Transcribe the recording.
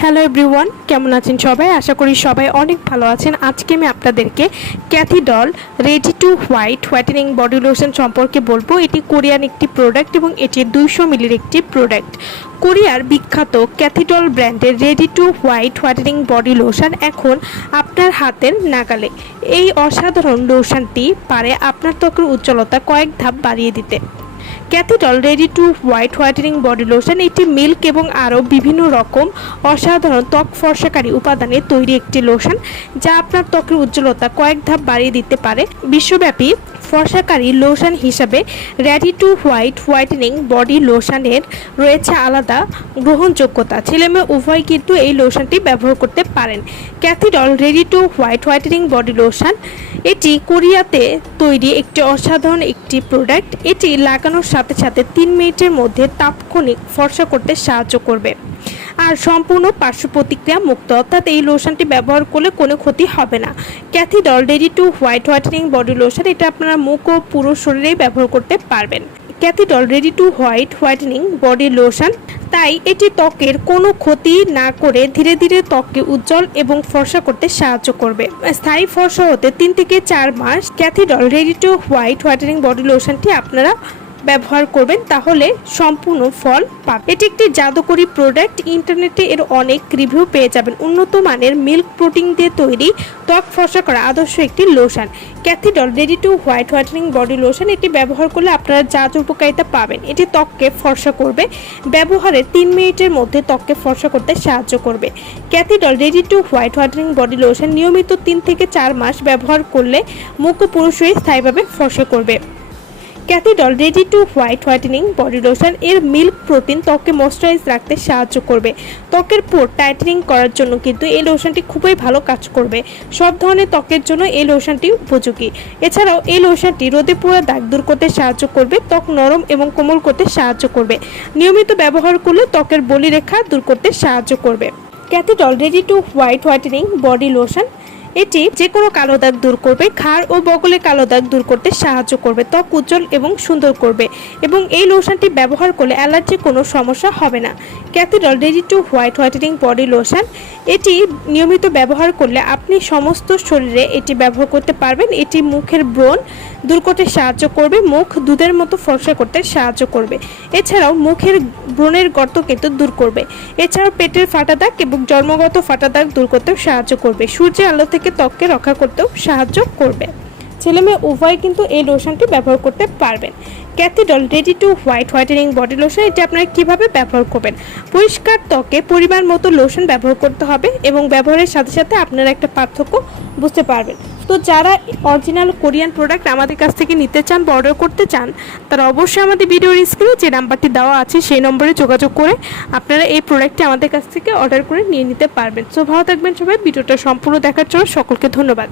Hello everyone, কেমন আছেন সবাই? আশা করি সবাই অনেক ভালো আছেন। আজকে আমি আপনাদেরকে Cathy doll ready to whitening body lotion সম্পর্কে বলবো। এটি কোরিয়ান একটি প্রোডাক্ট এবং এটি 200 মিলির একটি প্রোডাক্ট। কোরিয়ার বিখ্যাত ক্যাথি ডল ব্র্যান্ডের ready to whitening body lotion এখন আপনার হাতের নাগালে। এই অসাধারণ লোশনটি পারে আপনার ত্বকের উজ্জ্বলতা কয়েক ধাপ বাড়িয়ে দিতে। Cathy doll ready to whitening body lotion এটি মিল্ক এবং আরও বিভিন্ন রকম অসাধারণ ত্বক ফর্সাকারী উপাদানে তৈরি একটি লোশন, যা আপনার ত্বকের উজ্জ্বলতা কয়েক ধাপ বাড়িয়ে দিতে পারে। বিশ্বব্যাপী ফর্সাকারী লোশন হিসাবে রেডি টু হোয়াইটেনিং বডি লোশনের রয়েছে আলাদা গ্রহণযোগ্যতা। ছেলেমেয়ে উভয় কিন্তু এই লোশনটি ব্যবহার করতে পারেন। Cathy doll ready to whitening body lotion এটি কোরিয়াতে তৈরি একটি অসাধারণ একটি প্রোডাক্ট। এটি লাগানোর সাথে সাথে 3 মিনিটের মধ্যে তাৎক্ষণিক ফর্সা করতে সাহায্য করবে আর সম্পূর্ণ পার্শ্ব প্রতিক্রিয়া মুক্ত, অর্থাৎ এই লোশনটি ব্যবহার করলে কোনো ক্ষতি হবে না। Cathy doll ready to whitening body lotion এটা আপনারা মুখ ও পুরো শরীরেই ব্যবহার করতে পারবেন। Cathy doll ready to whitening body lotion তাই এটি ত্বকের কোনো ক্ষতি না করে ধীরে ধীরে ত্বককে উজ্জ্বল এবং ফর্সা করতে সাহায্য করবে। স্থায়ী ফর্সা হতে 3 থেকে 4 মাস Cathy doll ready to whitening body লোশনটি আপনারা ব্যবহার করবেন, তাহলে সম্পূর্ণ ফল পাবেন। এটি একটি জাদুকরী প্রোডাক্ট। ইন্টারনেটে এর অনেক রিভিউ পেয়ে যাবেন। উন্নত মানের মিল্ক প্রোটিন দিয়ে তৈরি ত্বক ফর্সা করা আদর্শ একটি লোশন। Cathy doll ready to whitening body lotion এটি ব্যবহার করলে আপনারা যা উপকারিতা পাবেন, এটি ত্বককে ফর্সা করবে। ব্যবহারের 3 মিনিটের মধ্যে ত্বককে ফর্সা করতে সাহায্য করবে। Cathy doll ready to whitening body lotion নিয়মিত 3 থেকে 4 মাস ব্যবহার করলে মুখ ও পুরো শরীর স্থায়ীভাবে ফর্সা করবে। Cathy doll ready to whitening body lotion এর মিল্ক প্রোটিন ত্বককে ময়শ্চারাইজ রাখতে সাহায্য করবে। ত্বকের পোর টাইটেনিং করার জন্য কিন্তু এই লোশনটি খুবই ভালো কাজ করবে। সব ধরনের ত্বকের জন্য এই লোশনটি উপযোগী। এছাড়াও এই লোশনটি রোদে পোড়া দাগ দূর করতে সাহায্য করবে, ত্বক নরম এবং কোমল করতে সাহায্য করবে। নিয়মিত ব্যবহার করলে ত্বকের বলিরেখা দূর করতে সাহায্য করবে। Cathy doll ready to whitening body lotion এটি যে কোনো কালো দাগ দূর করবে, ঘাড় ও বগলে কালো দাগ দূর করতে সাহায্য করবে, ত্বক উজ্জ্বল এবং সুন্দর করবে এবং এই লোশনটি ব্যবহার করলে অ্যালার্জির কোনো সমস্যা হবে না। Cathy doll ready to whitening body lotion এটি নিয়মিত ব্যবহার করলে আপনি সমস্ত শরীরে এটি ব্যবহার করতে পারবেন। এটি মুখের ব্রণ দূর করতে সাহায্য করবে, মুখ দুধের মতো ফর্সা করতে সাহায্য করবে। এছাড়াও মুখের ব্রণের গর্ত কিন্তু দূর করবে। এছাড়াও পেটের ফাটা দাগ এবং জন্মগত ফাটা দাগ দূর করতেও সাহায্য করবে। সূর্যের আলো থেকে ত্বককে রক্ষা করতেও সাহায্য করবে। ছেলেমেয়ে উভয় কিন্তু এই লোশনটি ব্যবহার করতে পারবেন। Cathy doll ready to whitening body lotion এটি আপনারা কিভাবে ব্যবহার করবেন? পরিষ্কার ত্বকে পরিমাণ মতো লোশন ব্যবহার করতে হবে এবং ব্যবহারের সাথে সাথে আপনারা একটা পার্থক্য বুঝতে পারবেন। তো যারা অরিজিনাল কোরিয়ান প্রোডাক্ট আমাদের কাছ থেকে নিতে চান বা অর্ডার করতে চান, তারা অবশ্যই আমাদের ভিডিওর স্ক্রিনে যে নাম্বারটি দেওয়া আছে সেই নম্বরে যোগাযোগ করে আপনারা এই প্রোডাক্টটি আমাদের কাছ থেকে অর্ডার করে নিয়ে নিতে পারবেন। সো ভালো থাকবেন সবাই। ভিডিওটা সম্পূর্ণ দেখার জন্য সকলকে ধন্যবাদ।